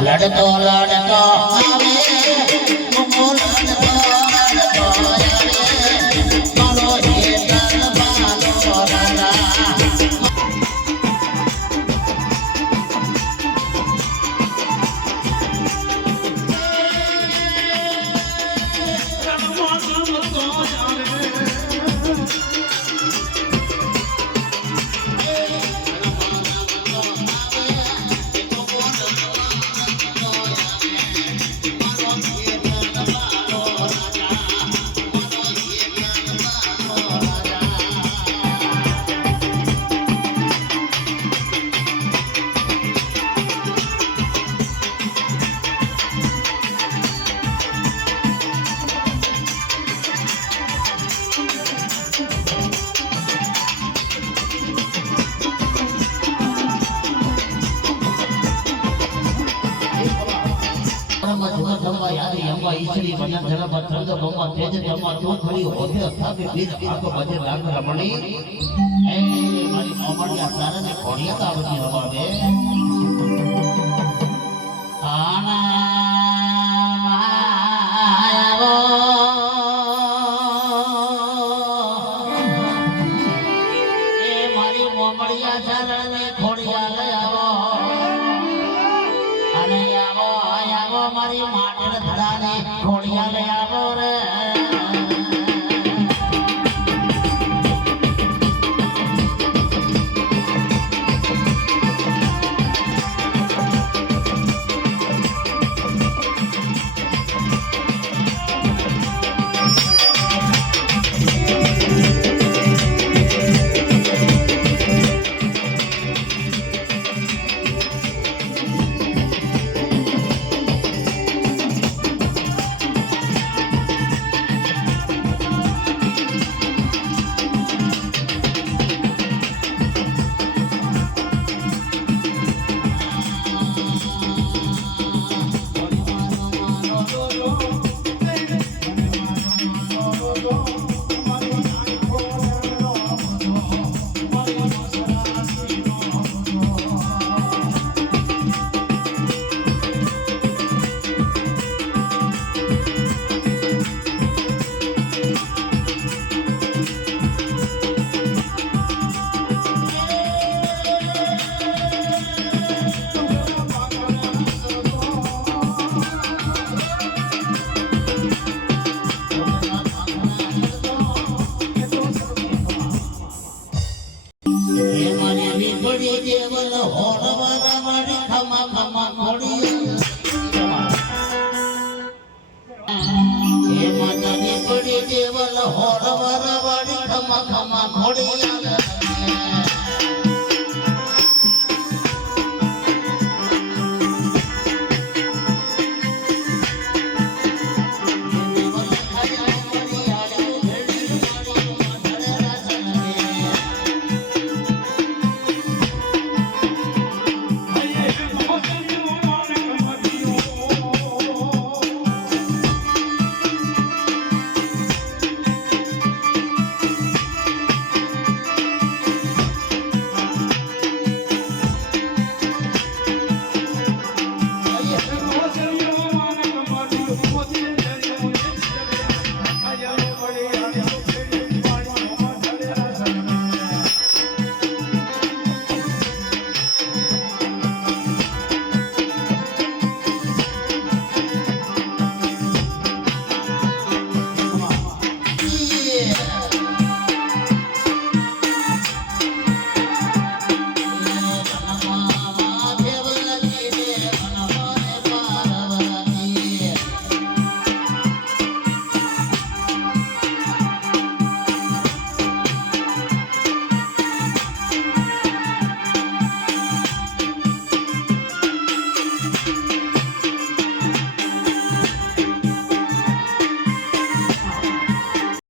લડતો લડતો આવે મુકુલ લડતો લડતો આવે મારો હેતર બાલો રાજા ईश्वरी वजन धन बंद बम्मा तेज जम्मा जो खड़ी होते सब बीज आग बजे लाग रमणी ए मारी मोमड़िया सारा ने कोड़िया तावती हवा में आना मायावो ए मारी मोमड़िया सारा ने कोड़िया ले आवो अने आवो आवो मारी माटे धड़ा ने कोड़िया ले आवो रे રે